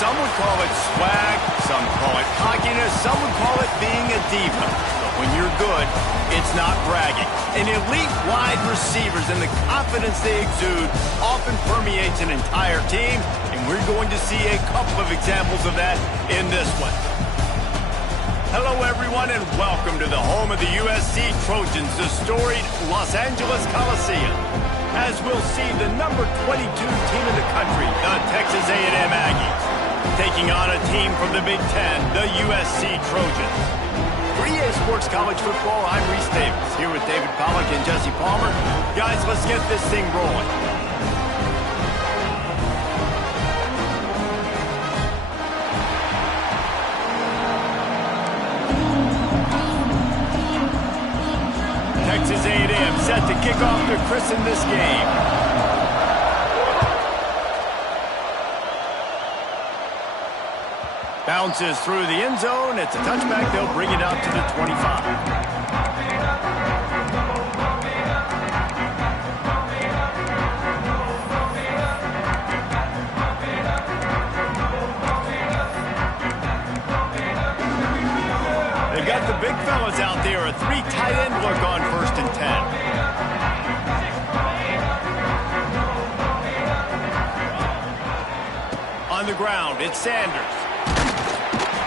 Some would call it swag, some call it cockiness, some would call it being a diva. But when you're good, it's not bragging. And elite wide receivers and the confidence they exude often permeates an entire team, and we're going to see a couple of examples of that in this one. Hello, everyone, and welcome to the home of the USC Trojans, the storied Los Angeles Coliseum. As we'll see, the number 22 team in the country, the Texas A&M Aggies, taking on a team from the Big Ten, the USC Trojans. For EA Sports College Football, I'm Reese Davis, here with David Pollack and Jesse Palmer. Guys, let's get this thing rolling. Texas A&M set to kick off to christen this game. Bounces through the end zone. It's a touchback. They'll bring it out to the 25. They got the big fellas out there. A three tight end look on 1st and 10. On the ground, it's Sanders.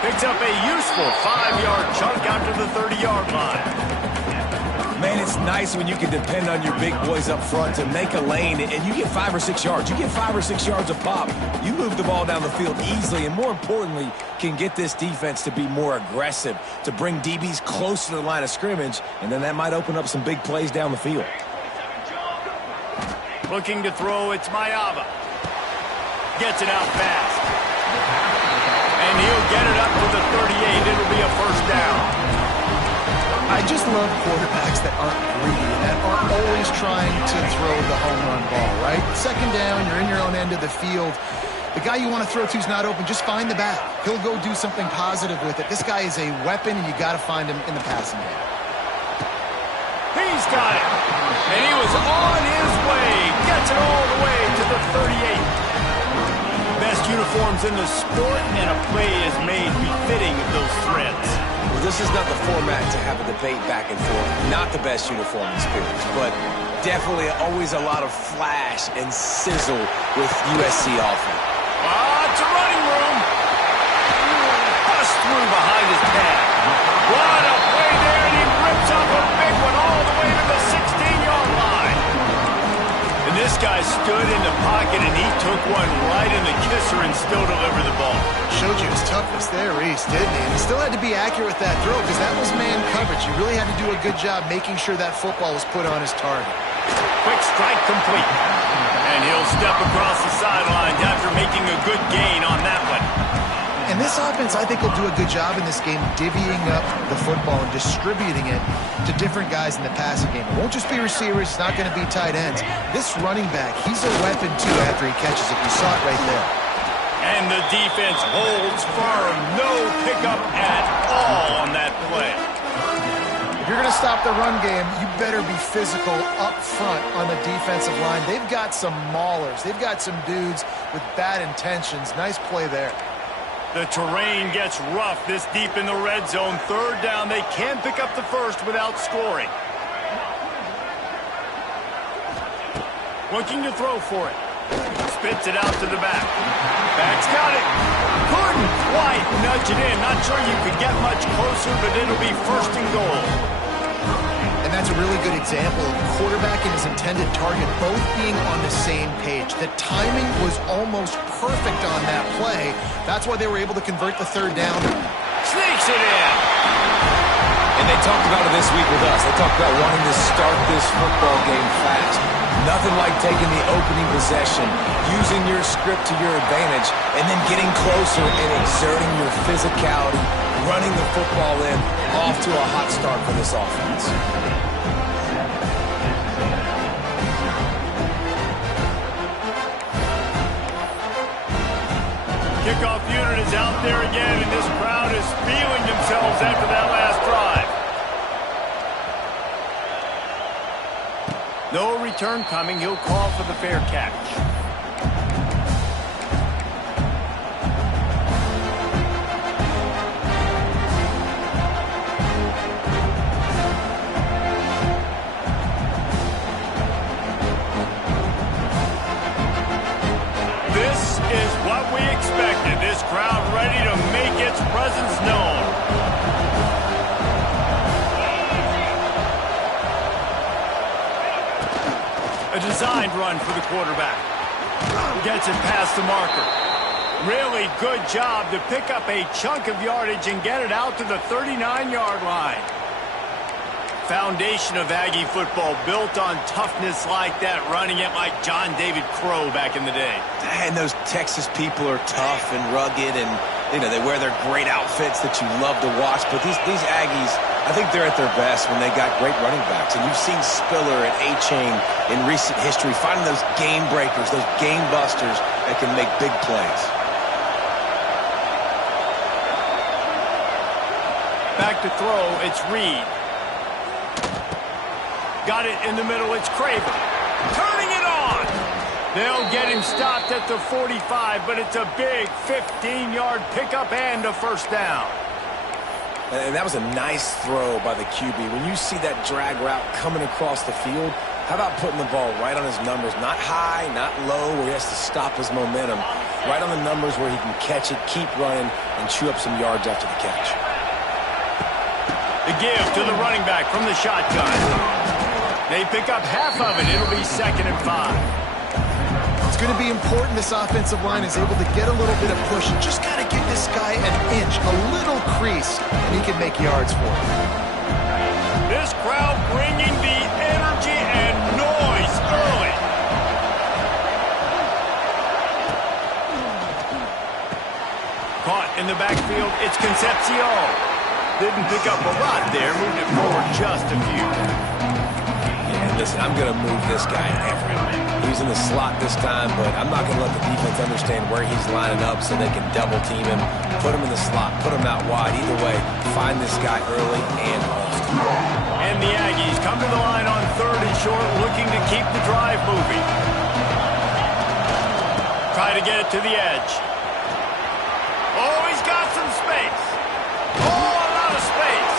Picks up a useful 5-yard chunk out to the 30-yard line. Man, it's nice when you can depend on your big boys up front to make a lane, and you get 5 or 6 yards. You get 5 or 6 yards a pop. You move the ball down the field easily, and more importantly, can get this defense to be more aggressive, to bring DBs close to the line of scrimmage, and then that might open up some big plays down the field. Looking to throw, it's Mayava. Gets it out fast. And he'll get it up to the 38. It'll be a first down. I just love quarterbacks that aren't greedy, that aren't always trying to throw the home run ball, right? Second down, you're in your own end of the field. The guy you want to throw to is not open. Just find the back. He'll go do something positive with it. This guy is a weapon, and you got to find him in the passing game. He's got it. And he was on his way. Gets it all the way to the 38. Best uniforms in the sport, and a play is made befitting of those threads. Well, this is not the format to have a debate back and forth. Not the best uniform experience, but definitely always a lot of flash and sizzle with USC offense. It's a running room. Bust through behind his pad. What a play there, and he rips up a big one all the way to the 16-yard line. And this guy stood in the pocket, and he took one right in the kisser and still delivered the ball. Showed you his toughness there, Reese, didn't he? And he still had to be accurate with that throw because that was man coverage. You really had to do a good job making sure that football was put on his target. Quick strike complete. And he'll step across the sidelines after making a good gain on that one. And this offense, I think, will do a good job in this game divvying up the football and distributing it to different guys in the passing game. It won't just be receivers. It's not going to be tight ends. This running back, he's a weapon, too, after he catches it. You saw it right there. And the defense holds firm. No pickup at all on that play. If you're going to stop the run game, you better be physical up front on the defensive line. They've got some maulers. They've got some dudes with bad intentions. Nice play there. The terrain gets rough this deep in the red zone. 3rd down. They can't pick up the first without scoring. Looking to throw for it. Spits it out to the back. Back's got it. Couldn't quite nudge it in. Not sure you could get much closer, but it'll be 1st and goal. And that's a really good example of the quarterback and his intended target both being on the same page. The timing was almost perfect on that play. That's why they were able to convert the 3rd down. Sneaks it in. And they talked about it this week with us. They talked about wanting to start this football game fast. Nothing like taking the opening possession, using your script to your advantage, and then getting closer and exerting your physicality, running the football in, off to a hot start for this offense. Kickoff unit is out there again, and this crowd is feeling themselves after that last drive. No return coming. He'll call for the fair catch. is what we expected. This crowd ready to make its presence known. A designed run for the quarterback. Gets it past the marker. Really good job to pick up a chunk of yardage and get it out to the 39-yard line. Foundation of Aggie football built on toughness like that, running it like John David Crow back in the day. And those Texas people are tough and rugged, and they wear their great outfits that you love to watch. But these Aggies, I think they're at their best when they got great running backs. And you've seen Spiller and A-Chain in recent history finding those game breakers, those game busters that can make big plays. Back to throw, it's Reed. Got it in the middle, it's Craver. Turning it on! They'll get him stopped at the 45, but it's a big 15-yard pickup and a first down. And that was a nice throw by the QB. When you see that drag route coming across the field, how about putting the ball right on his numbers? Not high, not low, where he has to stop his momentum. Right on the numbers where he can catch it, keep running, and chew up some yards after the catch. The give to the running back from the shotgun. They pick up half of it. It'll be 2nd and 5. It's going to be important this offensive line is able to get a little bit of push and just got to give this guy an inch, a little crease, and he can make yards for it. This crowd bringing the energy and noise early. Caught in the backfield, it's Concepcion. Didn't pick up a lot there, moved it forward just a few. Yeah, listen, I'm going to move this guy everywhere. He's in the slot this time, but I'm not going to let the defense understand where he's lining up so they can double team him, put him in the slot, put him out wide. Either way, find this guy early and often. And the Aggies come to the line on 3rd and short, looking to keep the drive moving. Try to get it to the edge. Oh, he's got some space. Oh, a lot of space.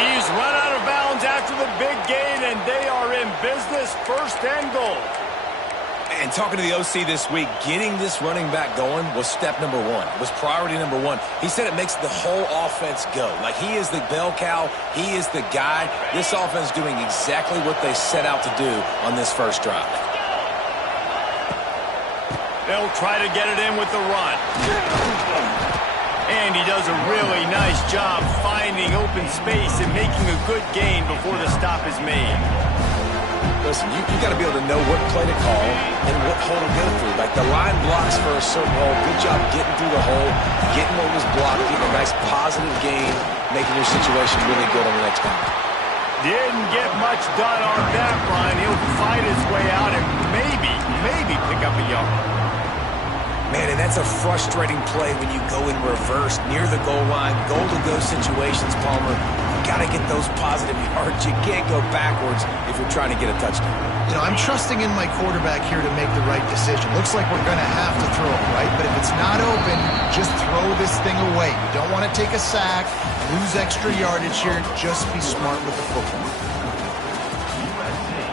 He's run out of bounds after the big gain, and they are in business, 1st and goal. And talking to the OC this week, getting this running back going was step number 1. It was priority number 1. He said it makes the whole offense go. Like, he is the bell cow. He is the guy. This offense doing exactly what they set out to do on this first drive. They'll try to get it in with the run. And he does a really nice job finding open space and making a good gain before the stop is made. Listen, you got to be able to know what play to call and what hole to go through. Like, the line blocks for a certain hole. Good job getting through the hole, getting what was blocked, getting a nice positive gain, making your situation really good on the next time. Didn't get much done on that run. He'll fight his way out and maybe pick up a yard. Man, and that's a frustrating play when you go in reverse near the goal line, goal-to-go situations, Palmer. You got to get those positive yards. You can't go backwards if you're trying to get a touchdown. I'm trusting in my quarterback here to make the right decision. Looks like we're going to have to throw it, right? But if it's not open, just throw this thing away. You don't want to take a sack, lose extra yardage here. Just be smart with the football. USA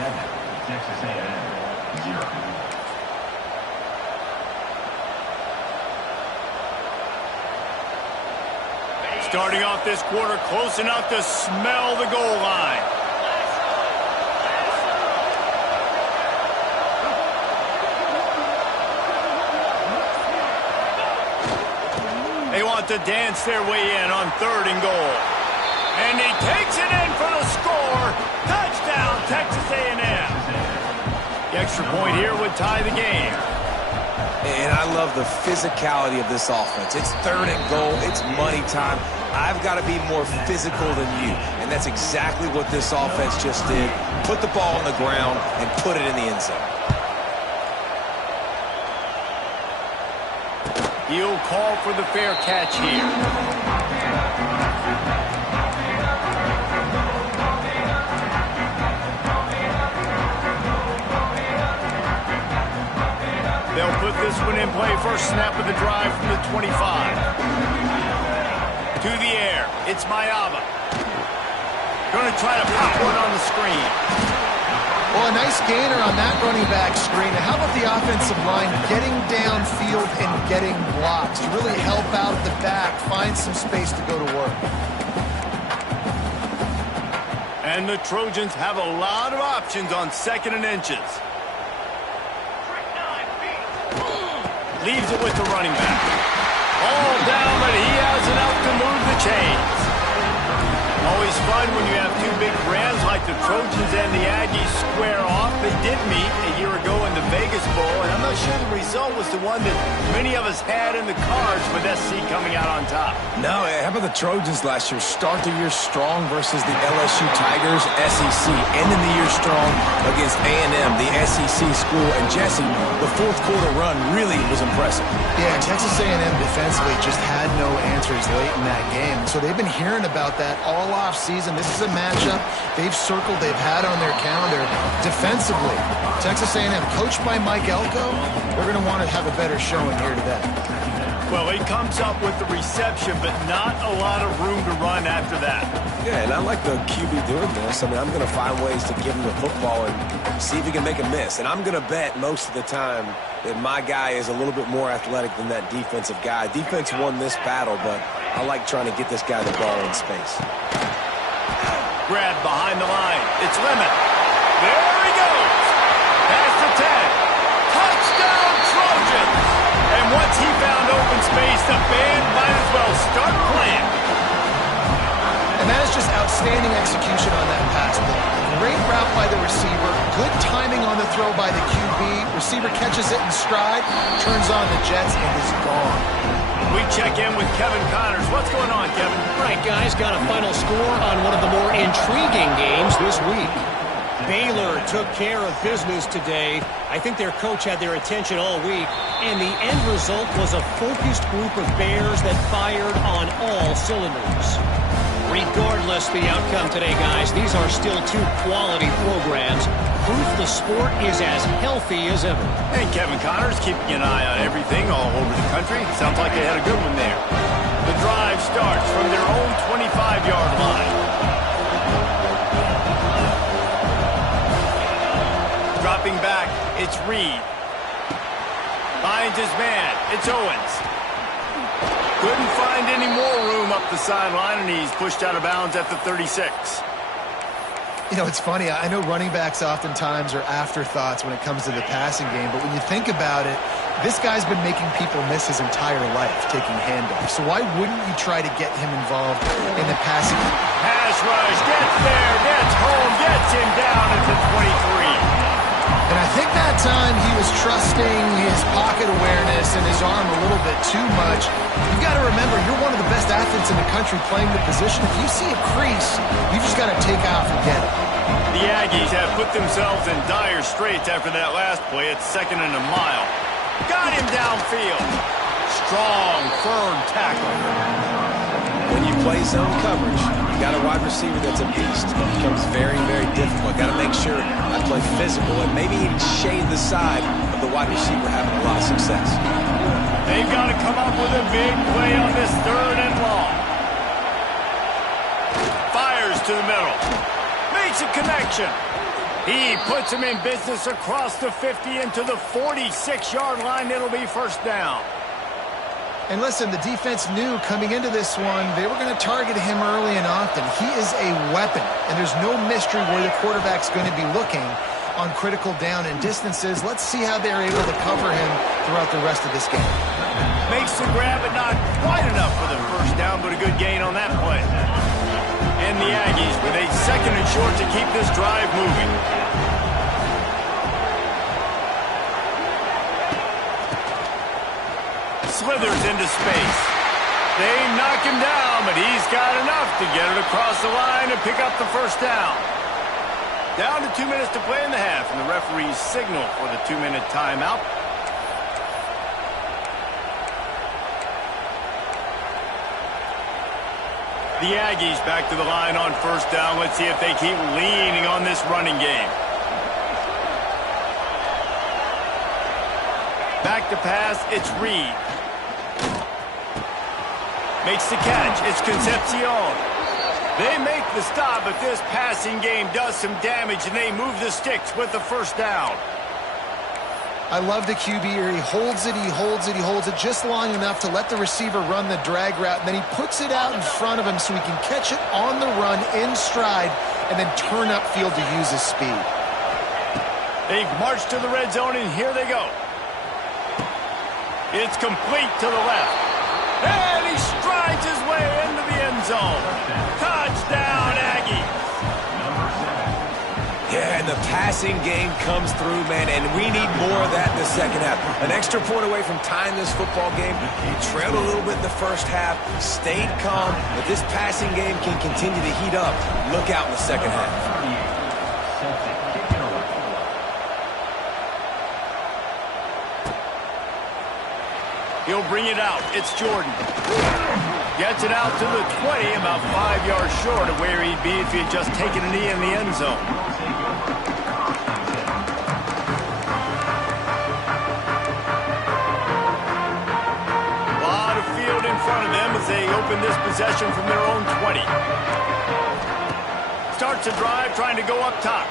7, Texas A&M 0. Starting off this quarter close enough to smell the goal line. They want to dance their way in on 3rd and goal. And he takes it in for the score. Touchdown, Texas A&M. The extra point here would tie the game. And I love the physicality of this offense. It's 3rd and goal. It's money time. I've got to be more physical than you. And that's exactly what this offense just did. Put the ball on the ground and put it in the end zone. He'll call for the fair catch here. They'll put this one in play. First snap of the drive from the 25. To the air. It's Mayava. Going to try to pop one on the screen. Well, a nice gainer on that running back screen. And how about the offensive line getting downfield and getting blocks to really help out the back, find some space to go to work. And the Trojans have a lot of options on 2nd and inches. Leaves it with the running back. All down, but he has enough to move the chains. Always fun when you have two big brands like the Trojans and the Aggies square off. They did meet a year ago in the Vegas Bowl, and I'm not sure the result was the one that many of us had in the cards with SC coming out on top. No, how about the Trojans last year? Start the year strong versus the LSU Tigers, SEC. Ending the year strong against A&M, the SEC school. And Jesse, the fourth quarter run really was impressive. Yeah, Texas A&M defensively just had no answers late in that game. So they've been hearing about that all off season. This is a matchup they've circled, they've had on their calendar. Defensively, Texas A&M, coached by Mike Elko, they're going to want to have a better showing here today. Well, he comes up with the reception, but not a lot of room to run after that. Yeah, and I like the QB doing this. I mean, I'm going to find ways to give him the football and see if he can make a miss. And I'm going to bet most of the time that my guy is a little bit more athletic than that defensive guy. Defense won this battle, but I like trying to get this guy the ball in space. Grab behind the line. It's Lemon. There he goes. Past the 10. Touchdown, Trojans. And once he found open space, the band might as well start playing. And that is just outstanding execution on that pass play. Great route by the receiver. Good timing on the throw by the QB. Receiver catches it in stride, turns on the jets, and is gone. We check in with Kevin Connors. What's going on, Kevin? All right, guys, got a final score on one of the more intriguing games this week. Baylor took care of business today. I think their coach had their attention all week, and the end result was a focused group of Bears that fired on all cylinders. Regardless the outcome today, guys, these are still two quality programs. Proof the sport is as healthy as ever. And Kevin Connors keeping an eye on everything all over the country. Sounds like they had a good one there. The drive starts from their own 25-yard line. Dropping back, it's Reed. Finds his man, it's Owens. Couldn't find any more room up the sideline, and he's pushed out of bounds at the 36. You know, it's funny. I know running backs oftentimes are afterthoughts when it comes to the passing game, but when you think about it, this guy's been making people miss his entire life taking handoffs. So why wouldn't you try to get him involved in the passing game? Pass rush, gets there, gets home, gets him down at the 23. And I think that time he was trusting his pocket awareness and his arm a little bit too much. You've got to remember, you're one of the best athletes in the country playing the position. If you see a crease, you just got to take off and get it. The Aggies have put themselves in dire straits after that last play. It's 2nd and a mile. Got him downfield. Strong, firm tackle. When you play zone coverage, you got a wide receiver that's a beast. It becomes very, very difficult. Got to make sure I play physical and maybe even shade the side of the wide receiver having a lot of success. They've got to come up with a big play on this 3rd and long. Fires to the middle. Makes a connection. He puts him in business across the 50 into the 46-yard line. It'll be 1st down. And listen, the defense knew coming into this one, they were going to target him early and often. He is a weapon, and there's no mystery where the quarterback's going to be looking on critical down and distances. Let's see how they're able to cover him throughout the rest of this game. Makes the grab, but not quite enough for the 1st down, but a good gain on that play. And the Aggies with a 2nd and short to keep this drive moving. Slithers into space. They knock him down, but he's got enough to get it across the line and pick up the 1st down. Down to 2 minutes to play in the half, and the referees signal for the 2-minute timeout. The Aggies back to the line on 1st down. Let's see if they keep leaning on this running game. Back to pass, it's Reed. Makes the catch, it's Concepcion. They make the stop, but this passing game does some damage, and they move the sticks with the first down. I love the QB here. He holds it, he holds it, he holds it just long enough to let the receiver run the drag route, and then he puts it out in front of him so he can catch it on the run in stride and then turn upfield to use his speed. They march to the red zone, and here they go. It's complete to the left. And he strides his way into the end zone. Touchdown, Aggies. Yeah, and the passing game comes through, man, and we need more of that in the second half. An extra point away from tying this football game. You trailed a little bit in the first half, stayed calm. If this passing game can continue to heat up, look out in the second half. He'll bring it out. It's Jordan. Gets it out to the 20, about 5 yards short of where he'd be if he had just taken a knee in the end zone. A lot of field in front of them as they open this possession from their own 20. Starts a drive trying to go up top.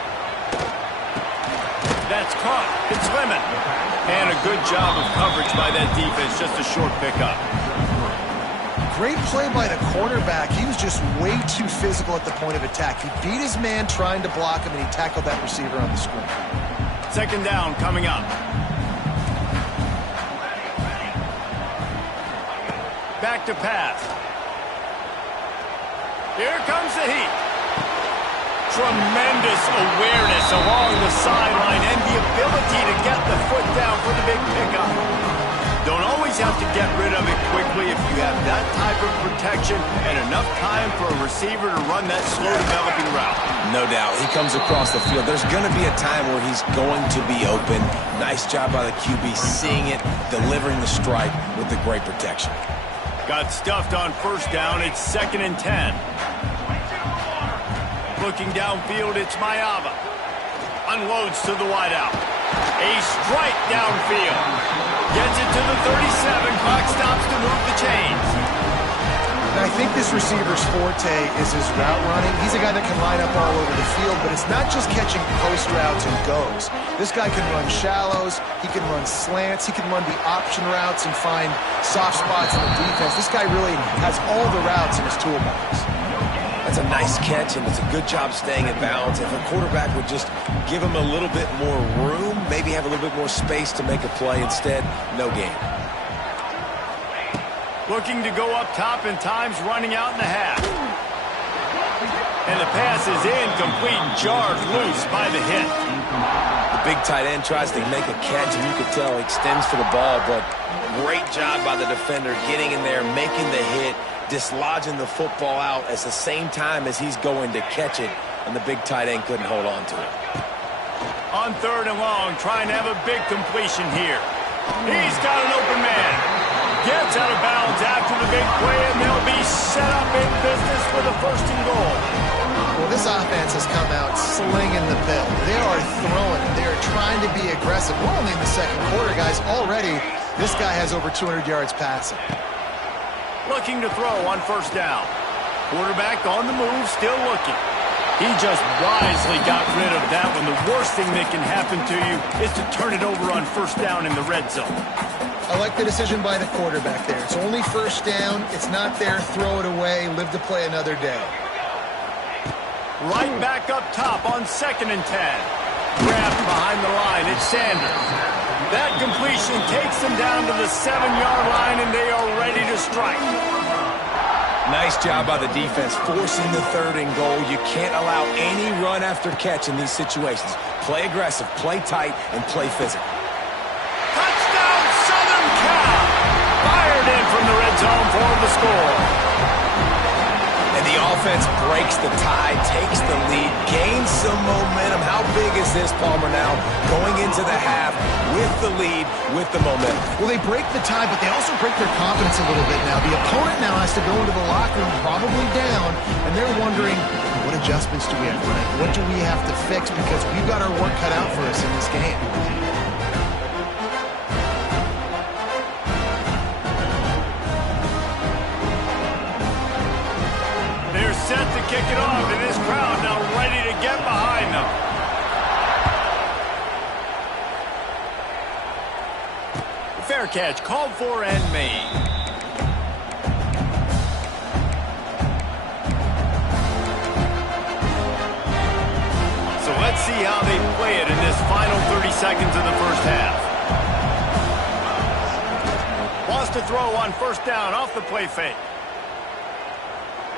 That's caught. It's Lemon. And a good job of coverage by that defense. Just a short pickup. Great play by the cornerback. He was just way too physical at the point of attack. He beat his man trying to block him, and he tackled that receiver on the screen. Second down coming up. Back to pass. Here comes the heat. Tremendous awareness along the sideline and the ability to get the foot down for the big pickup. Don't always have to get rid of it quickly if you have that type of protection and enough time for a receiver to run that slow developing route. No doubt. He comes across the field. There's going to be a time where he's going to be open. Nice job by the QB seeing it, delivering the strike with the great protection. Got stuffed on first down. It's 2nd and 10. Looking downfield, it's Mayava. Unloads to the wideout. A strike downfield. Gets it to the 37. Clock stops to move the chains. And I think this receiver's forte is his route running. He's a guy that can line up all over the field, but it's not just catching post routes and goes. This guy can run shallows. He can run slants. He can run the option routes and find soft spots in the defense. This guy really has all the routes in his toolbox. That's a nice catch, and it's a good job staying in bounds. If a quarterback would just give him a little bit more room, maybe have a little bit more space to make a play. Instead, no gain. Looking to go up top, and time's running out in the half. And the pass is incomplete, jarred loose by the hit. The big tight end tries to make a catch, and you could tell he extends for the ball, but great job by the defender getting in there, making the hit, dislodging the football out at the same time as he's going to catch it, and the big tight end couldn't hold on to it. On 3rd and long, trying to have a big completion here. He's got an open man. Gets out of bounds after the big play, and they'll be set up in business for the 1st and goal. Well, this offense has come out slinging the bill. They are throwing it. They are trying to be aggressive. We're only in the 2nd quarter, guys. Already, this guy has over 200 yards passing. Looking to throw on 1st down. Quarterback on the move, still looking. He just wisely got rid of that one. The worst thing that can happen to you is to turn it over on 1st down in the red zone. I like the decision by the quarterback there. It's only 1st down. It's not there. Throw it away. Live to play another day. Right back up top on 2nd and 10. Grabbed behind the line. It's Sanders. That completion takes them down to the 7-yard line, and they are ready to strike. Nice job by the defense forcing the 3rd and goal. You can't allow any run after catch in these situations. Play aggressive, play tight, and play physical. Touchdown, Southern Cal! Fired in from the red zone for the score. And the offense breaks the tie, takes the lead, gains some momentum. How big is this, Palmer, now? Going into the half with the lead, with the momentum. Well, they break the tie, but they also break their confidence a little bit now. The opponent now has to go into the locker room probably down, and they're wondering, what adjustments do we have to make? What do we have to fix? Because we've got our work cut out for us in this game. They're set to kick it off, and this crowd now ready to get behind them. Fair catch called for and made. So let's see how they play it in this final 30 seconds of the first half. Wants to throw on first down off the play fake.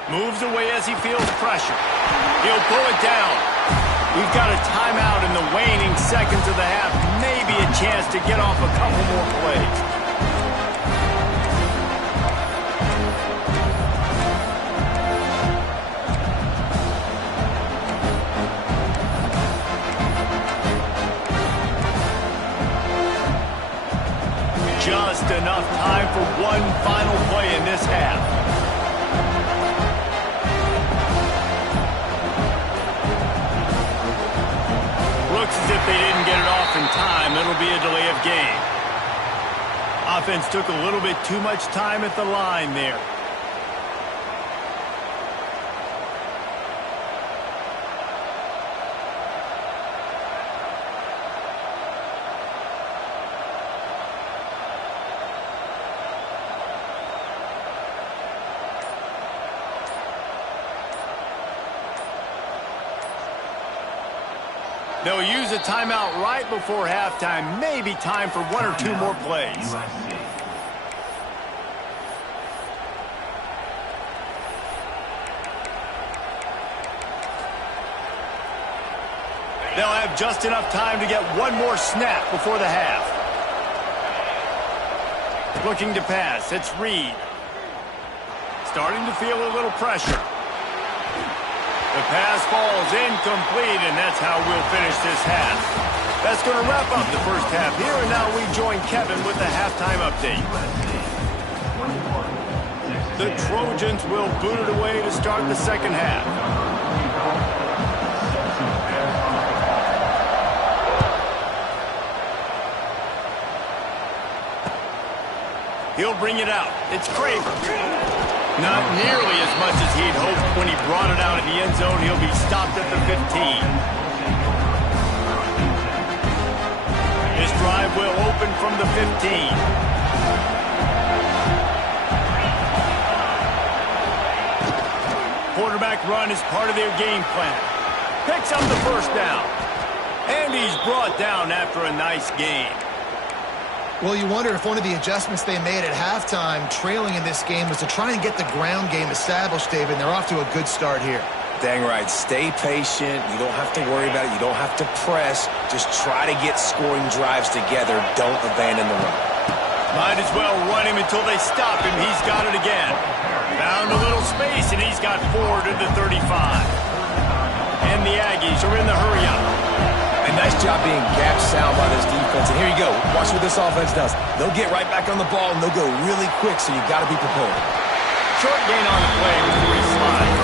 Moves away as he feels pressure. He'll pull it down. We've got a timeout in the waning seconds of the half. Maybe a chance to get off a couple more plays. Just enough time for one final play in this half. Looks as if they didn't get it off in time. It'll be a delay of game. Offense took a little bit too much time at the line there. They'll use a timeout right before halftime. Maybe time for one or two more plays. They'll have just enough time to get one more snap before the half. Looking to pass. It's Reed. Starting to feel a little pressure. The pass falls incomplete, and that's how we'll finish this half. That's going to wrap up the first half here, and now we join Kevin with the halftime update. The Trojans will boot it away to start the second half. He'll bring it out. It's Craver. Not nearly as much as he'd hoped when he brought it out in the end zone. He'll be stopped at the 15. This drive will open from the 15. Quarterback run is part of their game plan. Picks up the first down. And he's brought down after a nice game. Well, you wonder if one of the adjustments they made at halftime, trailing in this game, was to try and get the ground game established, David, and they're off to a good start here. Dang right. Stay patient. You don't have to worry about it. You don't have to press. Just try to get scoring drives together. Don't abandon the run. Might as well run him until they stop him. He's got it again. Found a little space, and he's got forward to the 35. And the Aggies are in the hurry-up. And nice job being gap sound by this defense. And here you go. Watch what this offense does. They'll get right back on the ball, and they'll go really quick, so you've got to be prepared. Short gain on the play before he slides.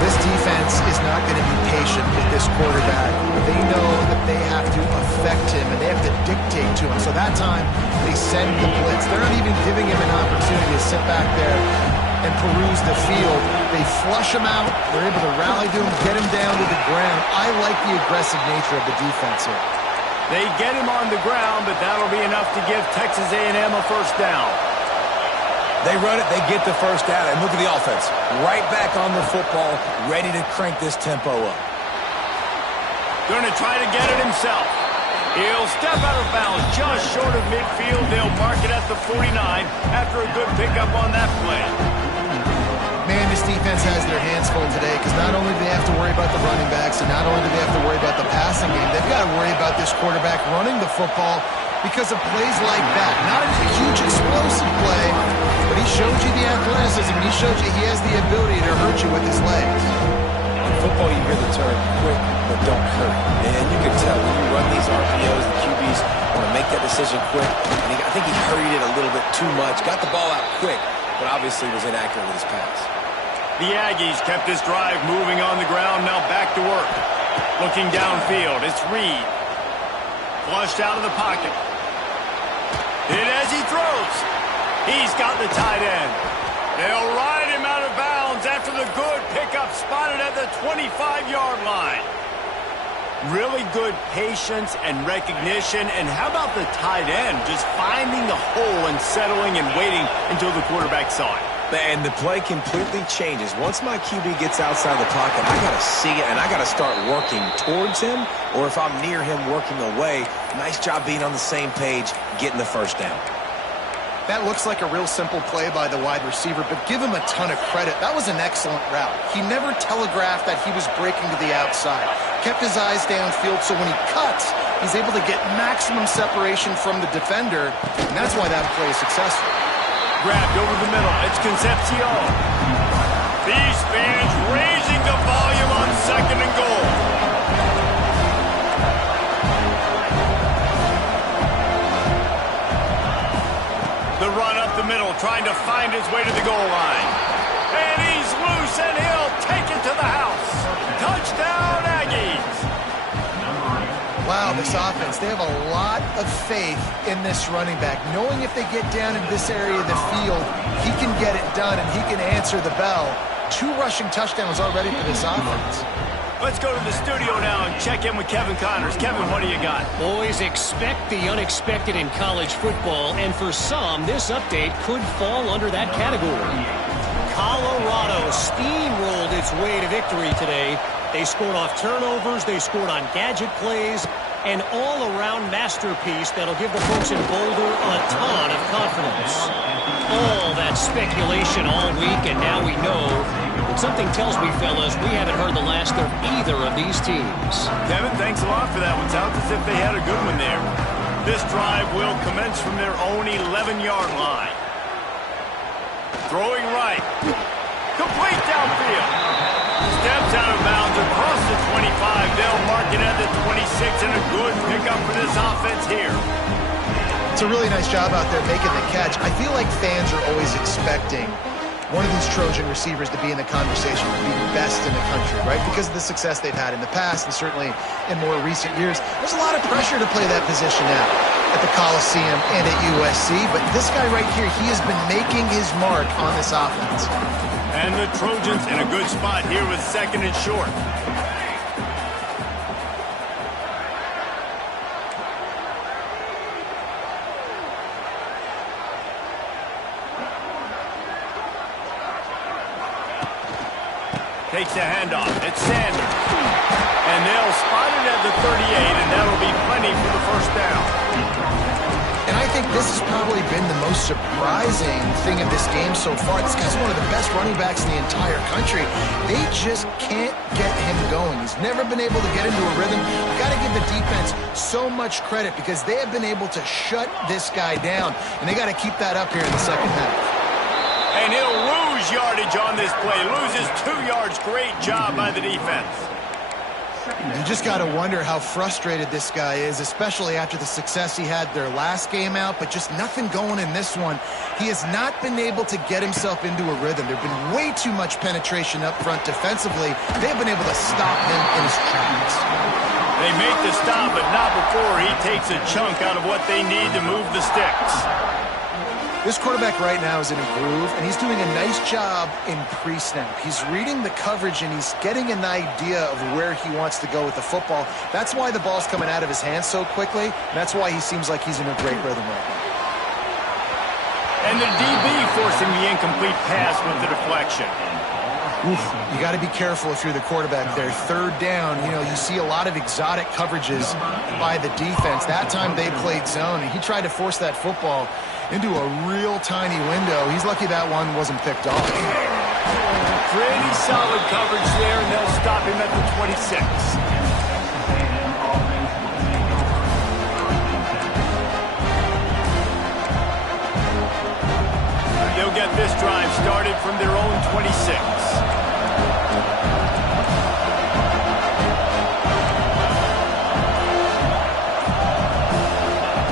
This defense is not going to be patient with this quarterback. They know that they have to affect him, and they have to dictate to him. So that time, they send the blitz. They're not even giving him an opportunity to sit back there and peruse the field. They flush him out. They're able to rally to him, get him down to the ground. I like the aggressive nature of the defense here. They get him on the ground, but that'll be enough to give Texas A&M a first down. They run it, they get the first down, and look at the offense. Right back on the football, ready to crank this tempo up. Going to try to get it himself. He'll step out of bounds just short of midfield. They'll mark it at the 49 after a good pickup on that play. Man, this defense has their hands full today because not only do they have to worry about the running backs and not only do they have to worry about the passing game, they've got to worry about this quarterback running the football because of plays like that. Not a huge explosive play, but he showed you the athleticism. He showed you he has the ability to hurt you with his legs. In football, you hear the term quick but don't hurt. And you can tell when you run these RPOs, the QBs want to make that decision quick. And I think he hurried it a little bit too much, got the ball out quick, but obviously was inaccurate with his pass. The Aggies kept this drive moving on the ground, now back to work. Looking downfield, it's Reed. Flushed out of the pocket. Hit as he throws. He's got the tight end. They'll ride him out of bounds after the a good pickup spotted at the 25-yard line. Really good patience and recognition. And how about the tight end just finding the hole and settling and waiting until the quarterback saw it? And the play completely changes. Once my QB gets outside the pocket, I got to see it, and I got to start working towards him, or if I'm near him, working away. Nice job being on the same page, getting the first down. That looks like a real simple play by the wide receiver, but give him a ton of credit. That was an excellent route. He never telegraphed that he was breaking to the outside. Kept his eyes downfield, so when he cuts, he's able to get maximum separation from the defender, and that's why that play is successful. Grabbed over the middle. It's Concepcion. These fans raising the volume on 2nd and goal. The run up the middle, trying to find his way to the goal line. And he's loose, and he'll take it to the house. Touchdown, Aggies. Wow, this offense, they have a lot of faith in this running back, knowing if they get down in this area of the field, he can get it done and he can answer the bell. 2 rushing touchdowns already for this offense. Let's go to the studio now and check in with Kevin Connors. Kevin, what do you got? Boys, expect the unexpected in college football, and for some, this update could fall under that category. Colorado steamrolled its way to victory today. They scored off turnovers, they scored on gadget plays, an all-around masterpiece that'll give the folks in Boulder a ton of confidence. All that speculation all week, and now we know. But something tells me, fellas, we haven't heard the last of either of these teams. Kevin, thanks a lot for that one. Sounds as if they had a good one there. This drive will commence from their own 11-yard line. Throwing right. Complete downfield. Steps out of bounds across the 25. They'll mark it at the 26, and a good pickup for this offense here. It's a really nice job out there making the catch. I feel like fans are always expecting one of these Trojan receivers to be in the conversation for being best in the country, right? Because of the success they've had in the past and certainly in more recent years. There's a lot of pressure to play that position now at the Coliseum and at USC, but this guy right here, he has been making his mark on this offense. And the Trojans in a good spot here with 2nd and short. Takes the handoff. It's Sanders. And they'll spot it at the 38, and that'll be plenty for the first down. And I think this has probably been the most surprising thing in this game so far. This guy's one of the best running backs in the entire country. They just can't get him going. He's never been able to get into a rhythm. You've got to give the defense so much credit because they have been able to shut this guy down, and they got to keep that up here in the second half. And he'll lose yardage on this play. Loses 2 yards. Great job by the defense. You just got to wonder how frustrated this guy is, especially after the success he had their last game out, but just nothing going in this one. He has not been able to get himself into a rhythm. There's been way too much penetration up front defensively. They've been able to stop him in his tracks. They make the stop, but not before he takes a chunk out of what they need to move the sticks. This quarterback right now is in a groove, and he's doing a nice job in pre-snap. He's reading the coverage, and he's getting an idea of where he wants to go with the football. That's why the ball's coming out of his hands so quickly. That's why he seems like he's in a great rhythm right now. And the DB forcing the incomplete pass with the deflection. Oof, you got to be careful if you're the quarterback there. 3rd down, you see a lot of exotic coverages by the defense. That time they played zone, and he tried to force that football into a real tiny window. He's lucky that one wasn't picked off. Pretty solid coverage there, and they'll stop him at the 26. They'll get this drive started from their own 26.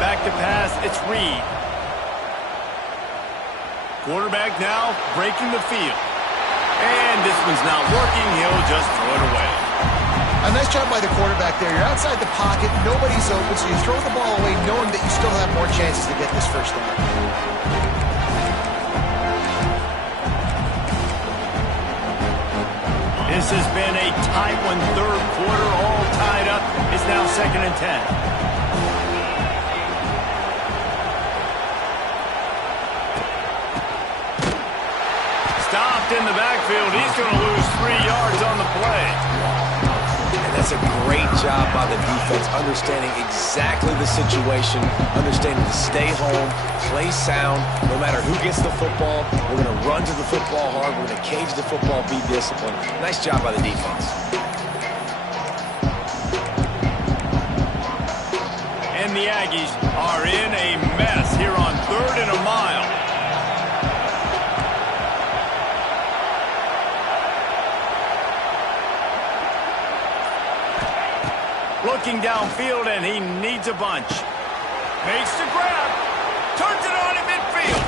Back to pass, it's Reed. Quarterback now breaking the field. And this one's not working. He'll just throw it away. A nice job by the quarterback there. You're outside the pocket. Nobody's open, so you throw the ball away knowing that you still have more chances to get this first down. This has been a tight one, third quarter, all tied up. It's now 2nd and 10. Stopped in the backfield. He's going to lose 3 yards on the play. And that's a great job by the defense, understanding exactly the situation, understanding to stay home, play sound. No matter who gets the football, we're going to run to the football hard. We're going to cage the football, be disciplined. Nice job by the defense. And the Aggies are in a mess here on 3rd and a mile. Looking downfield, and he needs a bunch. Makes the grab. Turns it on in midfield.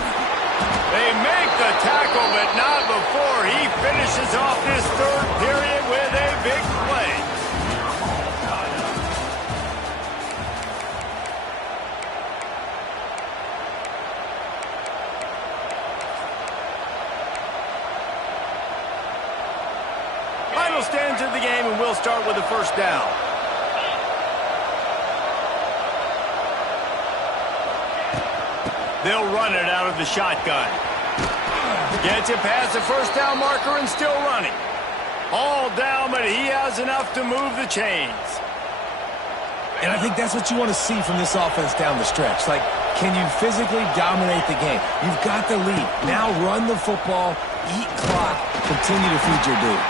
They make the tackle, but not before he finishes off this 3rd period with a big play. Final stands of the game, and we'll start with the 1st down. They'll run it out of the shotgun. Gets it past the 1st down marker and still running. All down, but he has enough to move the chains. And I think that's what you want to see from this offense down the stretch. Like, can you physically dominate the game? You've got the lead. Now run the football, eat clock, continue to feed your dude.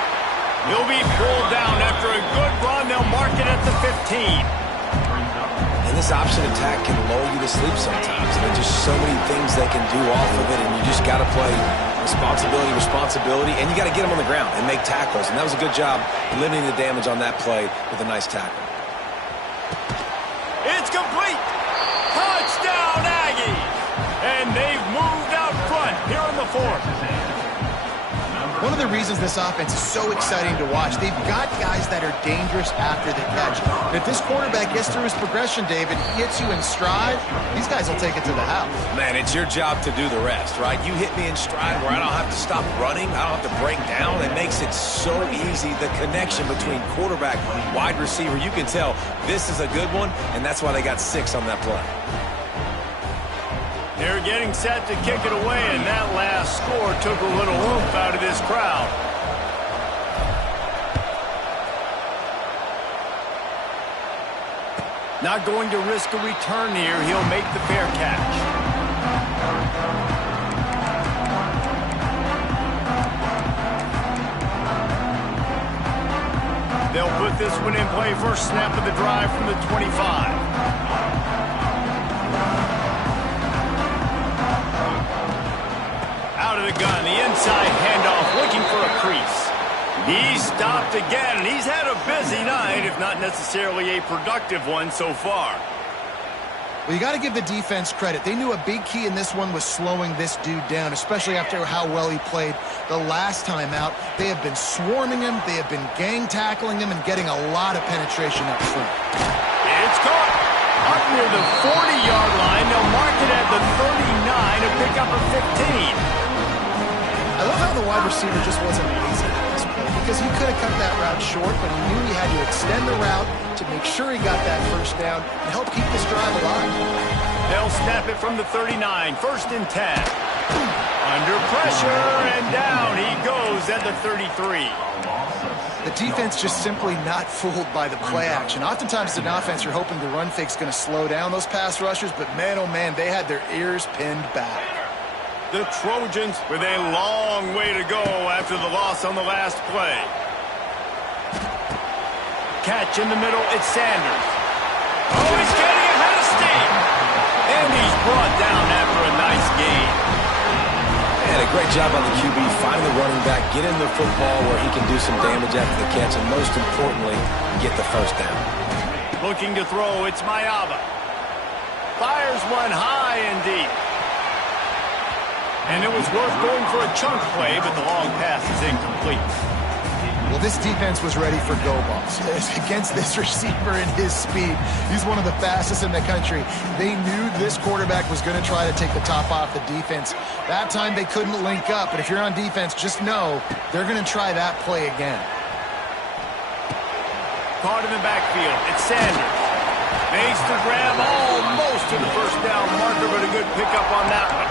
He'll be pulled down after a good run. They'll mark it at the 15. And this option attack can lull you to sleep sometimes. There's just so many things they can do off of it, and you just got to play responsibility, and you got to get them on the ground and make tackles. And that was a good job limiting the damage on that play with a nice tackle. It's complete. Touchdown, Aggies. And they've moved out front here in the 4th. One of the reasons this offense is so exciting to watch, they've got guys that are dangerous after the catch. And if this quarterback gets through his progression, David, he hits you in stride, these guys will take it to the house. Man, it's your job to do the rest, right? You hit me in stride where I don't have to stop running, I don't have to break down. It makes it so easy, the connection between quarterback, wide receiver. You can tell this is a good one, and that's why they got 6 on that play. They're getting set to kick it away, and that last score took a little oomph out of this crowd. Not going to risk a return here. He'll make the fair catch. They'll put this one in play. First snap of the drive from the 25. Out of the gun, the inside handoff, looking for a crease. He's stopped again, and he's had a busy night, if not necessarily a productive one so far. Well, you got to give the defense credit. They knew a big key in this one was slowing this dude down, especially after how well he played the last time out. They have been swarming him, they have been gang tackling him, and getting a lot of penetration up front. It's caught up near the 40-yard line. They'll mark it at the 39 to pick up a 15. I love how the wide receiver just wasn't lazy at this point, because he could have cut that route short, but he knew he had to extend the route to make sure he got that 1st down and help keep this drive alive. They'll snap it from the 39, 1st and 10. Under pressure, and down he goes at the 33. The defense just simply not fooled by the play action. Oftentimes, as an offense, you're hoping the run fake's going to slow down those pass rushers, but man, oh man, they had their ears pinned back. The Trojans with a long way to go after the loss on the last play. Catch in the middle, it's Sanders. Oh, he's getting ahead of steam. And he's brought down after a nice gain. And a great job on the QB, finding the running back, get in the football where he can do some damage after the catch, and most importantly, get the 1st down. Looking to throw, it's Mayava. Fires one high and deep. And it was worth going for a chunk play, but the long pass is incomplete. Well, this defense was ready for go balls. Against this receiver and his speed, he's one of the fastest in the country. They knew this quarterback was going to try to take the top off the defense. That time they couldn't link up, but if you're on defense, just know they're going to try that play again. caught in the backfield. It's Sanders. Makes the grab almost to the first down marker, but a good pickup on that one.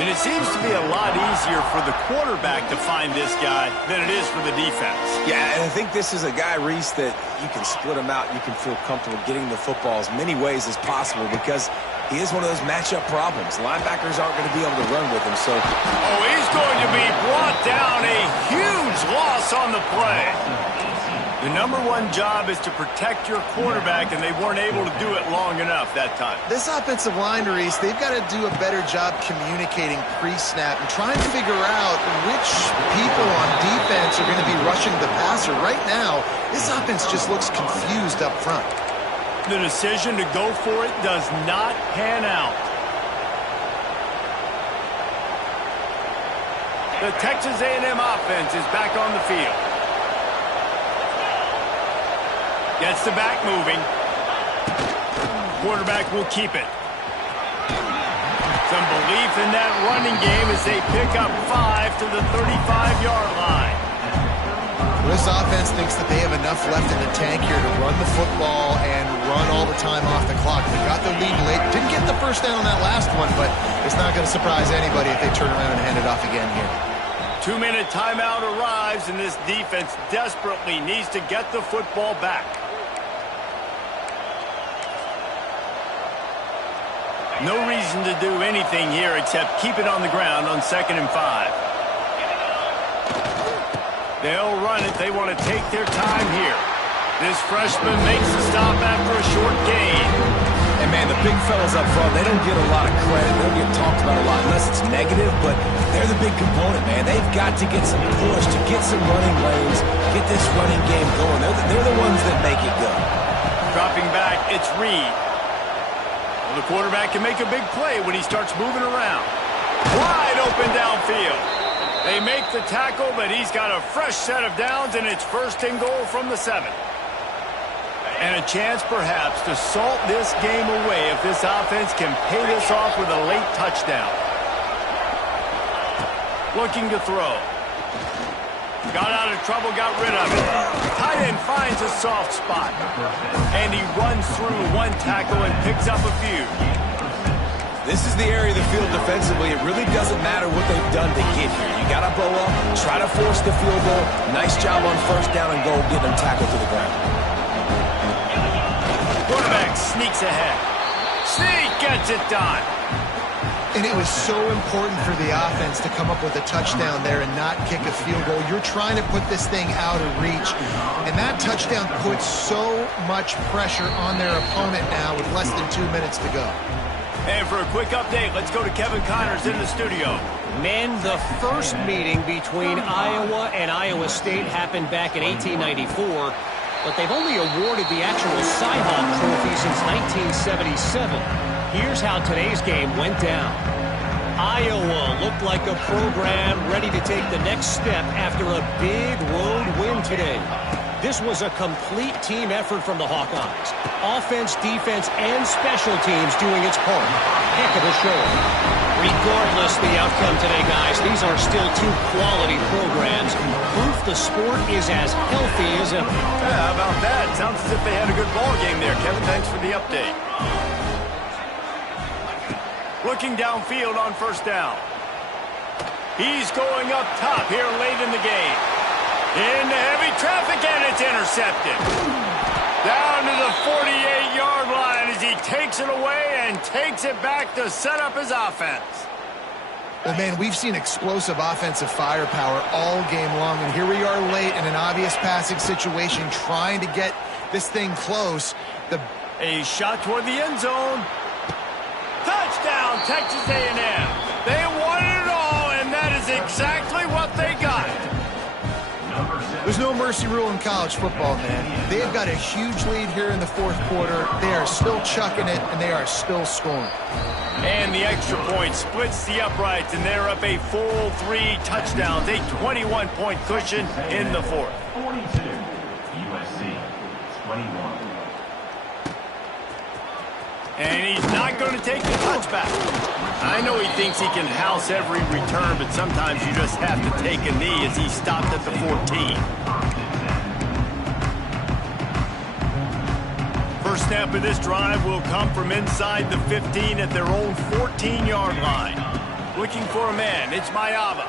And it seems to be a lot easier for the quarterback to find this guy than it is for the defense. Yeah, and I think this is a guy, Reese, that you can split him out. You can feel comfortable getting the football as many ways as possible because he is one of those matchup problems. Linebackers aren't going to be able to run with him. So, he's going to be brought down. A huge loss on the play. The number one job is to protect your quarterback, and they weren't able to do it long enough that time. This offensive line, Reese, they've got to do a better job communicating pre-snap and trying to figure out which people on defense are going to be rushing the passer. Right now, this offense just looks confused up front. The decision to go for it does not pan out. The Texas A&M offense is back on the field. Gets the back moving. Quarterback will keep it. Some belief in that running game as they pick up 5 to the 35-yard line. This offense thinks that they have enough left in the tank here to run the football and run all the time off the clock. They got the lead late. Didn't get the first down on that last one, but it's not going to surprise anybody if they turn around and hand it off again here. 2-minute timeout arrives, and this defense desperately needs to get the football back. No reason to do anything here except keep it on the ground on 2nd and 5. They'll run it. They want to take their time here. This freshman makes the stop after a short gain. and man, the big fellas up front, they don't get a lot of credit. They don't get talked about a lot unless it's negative, but they're the big component, man. They've got to get some push, to get some running lanes, get this running game going. They're the ones that make it go. Dropping back, it's Reed. Well, the quarterback can make a big play when he starts moving around. Wide open downfield. They make the tackle, but he's got a fresh set of downs, and it's 1st and goal from the 7. And a chance, perhaps, to salt this game away if this offense can pay this off with a late touchdown. Looking to throw. Got out of trouble, got rid of it. Tight end finds a soft spot. And he runs through one tackle and picks up a few. This is the area of the field defensively. It really doesn't matter what they've done to get here. You got to bow up, try to force the field goal. Nice job on 1st down and goal, getting them tackled to the ground. Quarterback sneaks ahead. Sneak gets it done. And it was so important for the offense to come up with a touchdown there and not kick a field goal. You're trying to put this thing out of reach. And that touchdown puts so much pressure on their opponent now with less than 2 minutes to go. And for a quick update, let's go to Kevin Connors in the studio. Men, the first meeting between Iowa and Iowa State happened back in 1894, but they've only awarded the actual Cy-Hawk Trophy since 1977. Here's how today's game went down. Iowa looked like a program ready to take the next step after a big road win today. This was a complete team effort from the Hawkeyes. Offense, defense, and special teams doing its part. Heck of a show. Regardless the outcome today, guys, these are still 2 quality programs. Proof the sport is as healthy as ever. Yeah, how about that? Sounds as if they had a good ball game there. Kevin, thanks for the update. Looking downfield on 1st down. He's going up top here late in the game. Into heavy traffic, and it's intercepted. Down to the 48-yard line as he takes it away and takes it back to set up his offense. Well, man, we've seen explosive offensive firepower all game long, and here we are late in an obvious passing situation trying to get this thing close. A shot toward the end zone. Touchdown, Texas A&M. They wanted it all, and that is exactly what they got. There's no mercy rule in college football, man. They've got a huge lead here in the 4th quarter. They are still chucking it, and they are still scoring. And the extra point splits the uprights, and they're up a full 3 touchdowns, a 21-point cushion in the 4th. 42, USC, 21. And he's not going to take the touchback. I know he thinks he can house every return, but sometimes you just have to take a knee as he stopped at the 14. first snap of this drive will come from inside the 15 at their own 14-yard line. Looking for a man. It's Mayava.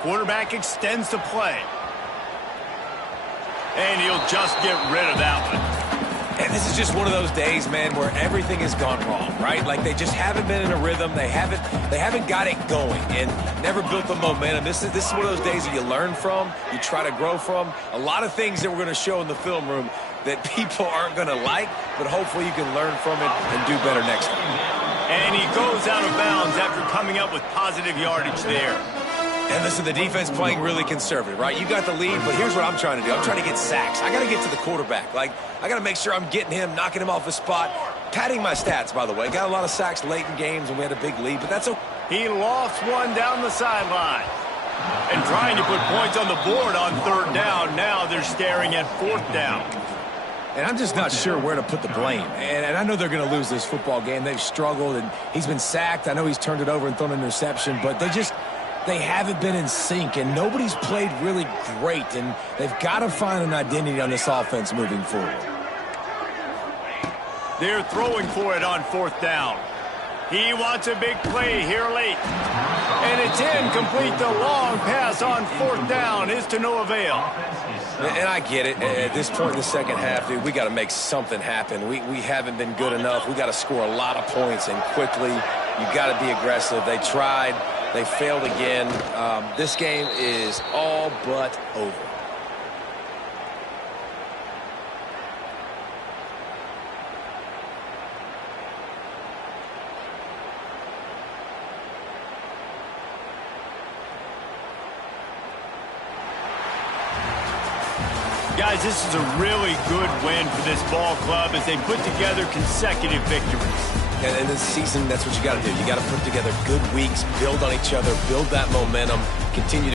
Quarterback extends the play. And he'll just get rid of that one. And this is just one of those days, man, where everything has gone wrong, right? Like they just haven't been in a rhythm. They haven't got it going and never built the momentum. This is one of those days that you learn from, you try to grow from. A lot of things that we're going to show in the film room that people aren't going to like, but hopefully you can learn from it and do better next time. And he goes out of bounds after coming up with positive yardage there. And listen, the defense playing really conservative, right? You got the lead, but here's what I'm trying to do. I'm trying to get sacks. I got to get to the quarterback. Like, I got to make sure I'm getting him, knocking him off his spot. Padding my stats, by the way. Got a lot of sacks late in games when we had a big lead, but that's okay. He lofts one down the sideline. And trying to put points on the board on third down. Now they're staring at fourth down. And I'm just not sure where to put the blame. And I know they're going to lose this football game. They've struggled, and he's been sacked. I know he's turned it over and thrown an interception, but they haven't been in sync, and nobody's played really great, and they've got to find an identity on this offense moving forward. They're throwing for it on fourth down. He wants a big play here late. And it's incomplete. The long pass on fourth down is to no avail. And I get it. At this point in the second half, dude, we got to make something happen. We haven't been good enough. We got to score a lot of points, and quickly. You got to be aggressive. They tried. They failed again. This game is all but over. Guys, this is a really good win for this ball club as they put together consecutive victories. And in this season, that's what you got to do. You got to put together good weeks, build on each other, build that momentum, continue to